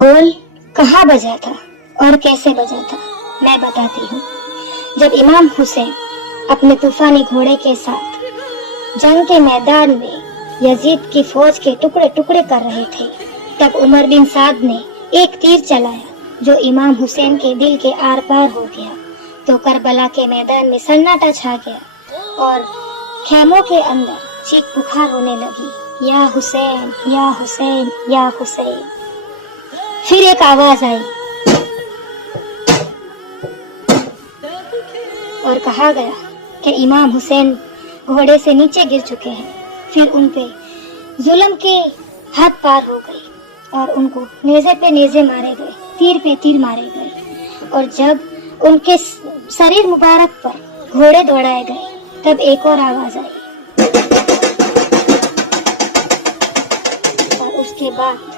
ढोल कहाँ बजा था और कैसे बजा था, मैं बताती हूँ। जब इमाम हुसैन अपने तूफानी घोड़े के साथ जंग के मैदान में यजीद की फौज के टुकड़े टुकड़े कर रहे थे, तब उमर बिन साद ने एक तीर चलाया जो इमाम हुसैन के दिल के आर पार हो गया, तो करबला के मैदान में सन्नाटा छा गया और खेमों के अंदर चीख पुकार होने लगी, या हुसैन या हुसैन या हुसैन। फिर एक आवाज आई और कहा गया कि इमाम हुसैन घोड़े से नीचे गिर चुके हैं। फिर उन पे जुल्म के हद पार हो गई और उनको नेज़े पे नेज़े मारे गए, तीर पे तीर मारे गए। और जब उनके शरीर मुबारक पर घोड़े दौड़ाए गए, तब एक और आवाज आई और उसके बाद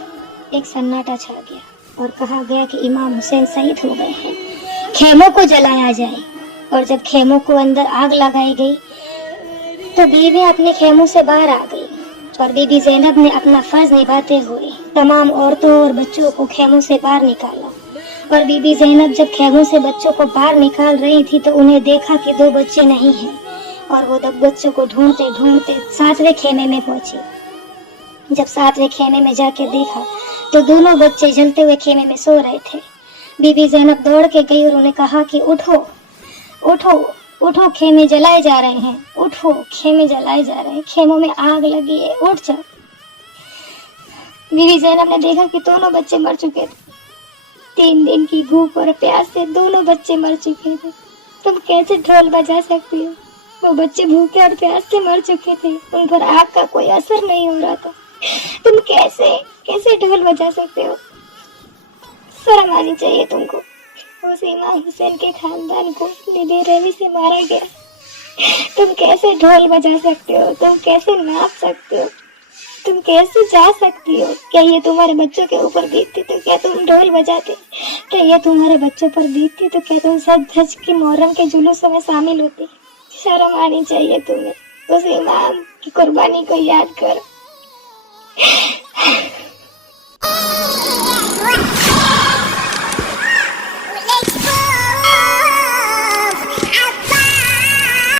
एक सन्नाटा छा गया और कहा गया कि इमाम हुसैन शहीद हो गए हैं, खेमों को जलाया जाए। और जब खेमों को अंदर आग लगाई गई तो बीवियां अपने खेमों से बाहर आ गई और बीबी ज़ैनब ने अपना फर्ज निभाते हुए तमाम औरतों और बच्चों को खेमों से बाहर निकाला। और बीबी ज़ैनब जब खेमों से बच्चों को बाहर निकाल रही थी तो उन्हें देखा कि 2 बच्चे नहीं हैं, और वो 2 बच्चों को ढूंढते ढूंढते 7वें खेमे में पहुंची। जब 7वें खेमे में जाके देखा तो दोनों बच्चे जलते हुए खेमे में सो रहे थे। बीबी ज़ैनब दौड़ के गई और उन्हें कहा कि उठो उठो उठो, खेमे जलाए जा रहे हैं, उठो खेमे जलाए जा रहे हैं, खेमों में आग लगी है, उठ जाओ। बीबी ज़ैनब ने देखा कि दोनों बच्चे मर चुके थे। 3 दिन की भूख और प्यास से दोनों बच्चे मर चुके थे। तुम कैसे ढोल बजा सकती हो? वो बच्चे भूखे और प्यास से मर चुके थे, उन पर आग का कोई असर नहीं हो रहा था। तुम कैसे ढोल बजा सकते हो? शर्म आनी चाहिए तुमको। उस इमाम हुसैन के खानदान को बेरहमी से मारा गया, तुम कैसे ढोल बजा सकते हो? तुम कैसे नाच सकते हो? तुम कैसे जा सकती हो? क्या ये तुम्हारे बच्चों के ऊपर बीतती तो क्या तुम ढोल बजाते? क्या ये तुम्हारे बच्चों पर बीतती तो क्या तुम सज धज के मुहर्रम के जुलूसों में शामिल होती? शर्म आनी चाहिए तुम्हें। उस इमाम की कुर्बानी को याद करो।